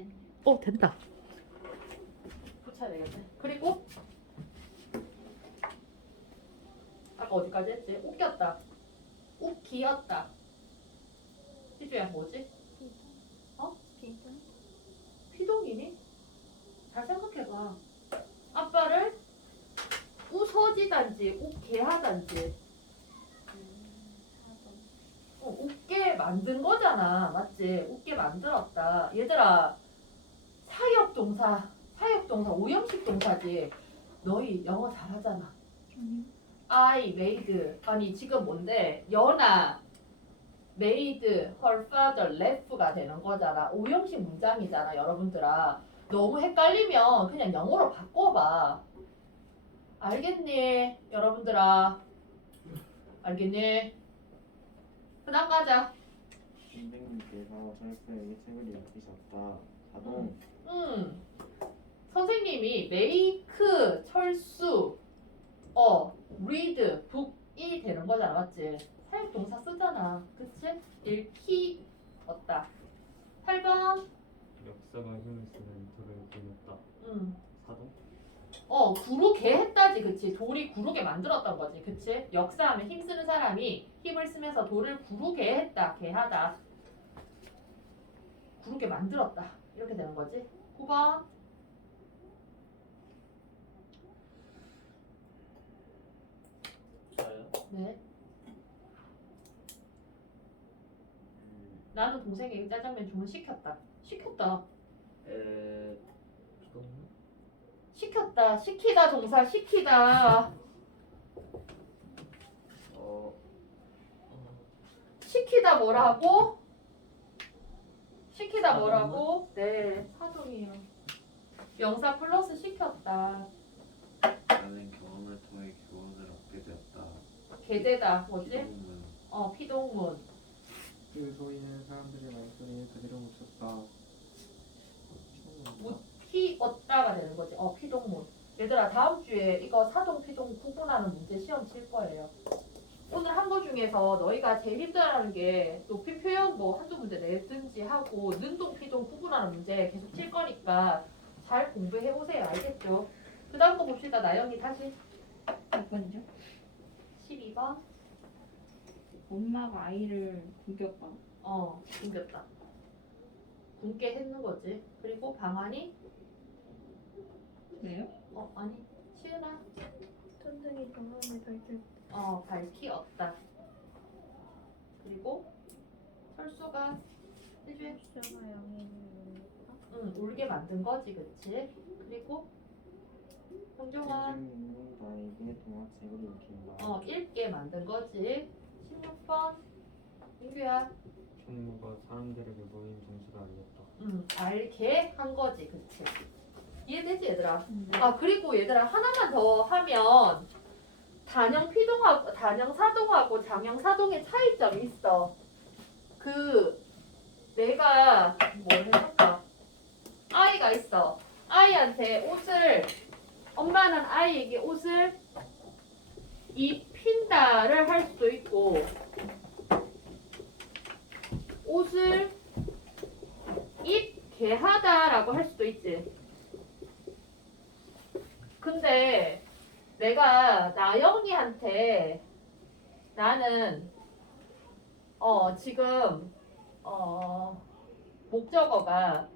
됐네. 어 된다. 붙여야 되겠네. 그리고 아까 어디까지 했지? 웃겼다. 웃기었다. 희주야 뭐지? 어? 비도. 피동이니? 잘 생각해봐. 아빠를 웃어지단지 웃게 하단지 어, 웃게 만든 거잖아. 맞지? 웃게 만들었다. 얘들아, 사역 동사, 사역 동사, 오형식 동사지. 너희 영어 잘하잖아. I made. 아니, 지금 뭔데? 연아 made her father laugh가 되는 거잖아. 오형식 문장이잖아, 여러분들아. 너무 헷갈리면 그냥 영어로 바꿔봐. 알겠니? 여러분들아. 알겠니? 그 다음 가자. 선생님께서 철수에게 책을 읽히셨다. 자동 음. 선생님이 메이크 철수 어 read 북이 되는 거잖아 맞지? 사역 동사 쓰잖아 그치? 읽히 얻다 8번 역사가 힘을 쓰는 돌을 굴렸다. 음. 사동? 어 구르게 했다지 그치? 돌이 구르게 만들었던 거지 그치? 역사하면 힘쓰는 사람이 힘을 쓰면서 돌을 구르게 했다 개하다 구르게 만들었다 이렇게 되는 거지 9번 저요? 네 음, 나는 동생에게 짜장면 주문 시켰다. 시켰다. 에 시켰다. 시키다 동사 시키다. 어 시키다 뭐라고? 시키다 뭐라고? 네, 사동이요. 명사 플러스 시켰다. 나는 경험을 통해 교훈을 얻게 되었다. 개대다. 뭐지? 기본문. 어, 피동문. 그 소리는 사람들의 말소리를 그대로 묻혔다. 묻히었다가 되는 거지. 어, 피동문. 얘들아, 다음 주에 이거 사동, 피동 구분하는 문제 시험 칠 거예요. 중에서 너희가 제일 힘들어하는 게 높임 표현 뭐 한두 문제 내든지 하고 능동, 피동 구분하는 문제 계속 칠 거니까 잘 공부해 보세요. 알겠죠? 그 다음 거 봅시다. 나영이 다시. 몇 번이죠? 12번. 엄마가 아이를 굶겼다. 어, 굶겼다. 굶게 했는 거지. 그리고 방안이 네요? 어, 아니, 시은아. 천둥이 방언을 밝힐 어, 밝히었다. 그리고 철수가 해주에 시아가 양해를 응, 울게 만든 거지, 그치? 그리고 홍종아 나에게 동화책을 읽힌 다. 어, 읽게 만든 거지. 16번 민규야 총무가 사람들에게 모인 정수를 알렸다. 응, 알게 한 거지, 그치? 이해되지, 얘들아? 네. 아, 그리고 얘들아, 하나만 더 하면 단형 피동하고, 단형 사동하고 장형 사동의 차이점이 있어. 그, 내가 뭘 해볼까? 아이가 있어. 아이한테 옷을, 엄마는 아이에게 옷을 입힌다를 할 수도 있고, 옷을 입게 하다라고 할 수도 있지. 근데 내가 나영이한테 나는 어 지금 어 목적어가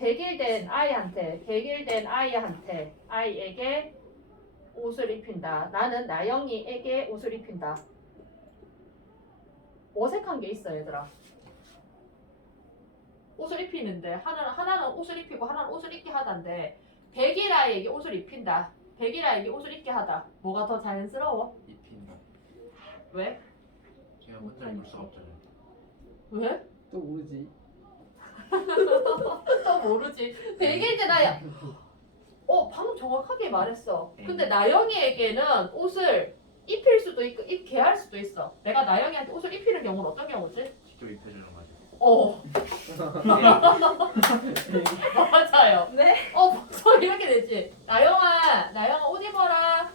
100일 된 아이한테 100일 된 아이한테 아이에게 옷을 입힌다. 나는 나영이에게 옷을 입힌다. 어색한 게 있어 얘들아. 옷을 입히는데 하나는 하나는 옷을 입히고 하나는 옷을 입게 하다인데 백일 아이에게 옷을 입힌다. 백일 아이에게 옷을 입게 하다. 뭐가 더 자연스러워? 입힌다. 왜? 제가 혼자 입을 수가 없잖아요. 왜? 또 모르지. 또 모르지. 백일 때 나야. 어 방금 정확하게 말했어. 근데 나영이에게는 옷을 입힐 수도 있고 입게 할 수도 있어. 내가 나영이한테 옷을 입히는 경우는 어떤 경우지? 직접 입혀주는 거죠. 어 맞아요. 네? 어 이렇게 되지. 나영아 나영아 옷 입어라.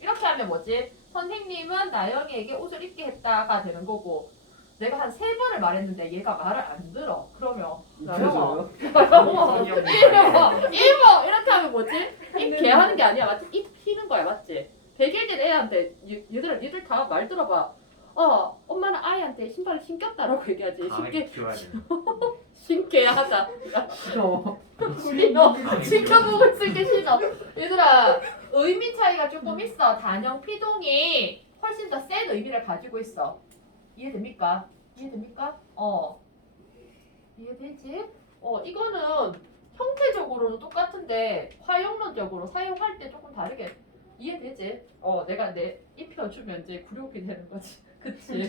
이렇게 하면 뭐지? 선생님은 나영이에게 옷을 입게 했다가 되는 거고 내가 한 세 번을 말했는데 얘가 말을 안 들어. 그러면 성이 형님 이모 이모 이렇게 하면 뭐지? 입 개하는 게 아니야 맞지? 입 휘는 거야 맞지? 백일된 애한테 얘- 얘들아 니들 다 말 들어봐. 어 엄마는 아이한테 신발을 신겼다라고 얘기하지. 강하게 신게 하자. 싫어. 지켜보고 있을 게 싫어. 얘들아 의미 차이가 조금 있어. 단형 피동이 훨씬 더 센 의미를 가지고 있어. 이해됩니까? 이해됩니까? 어. 이해되지? 어 이거는 형태적으로는 똑같은데 활용론적으로 사용할 때 조금 다르게 이해되지? 어 내가 내 입혀주면 이제 굴욕이 되는 거지. 그치?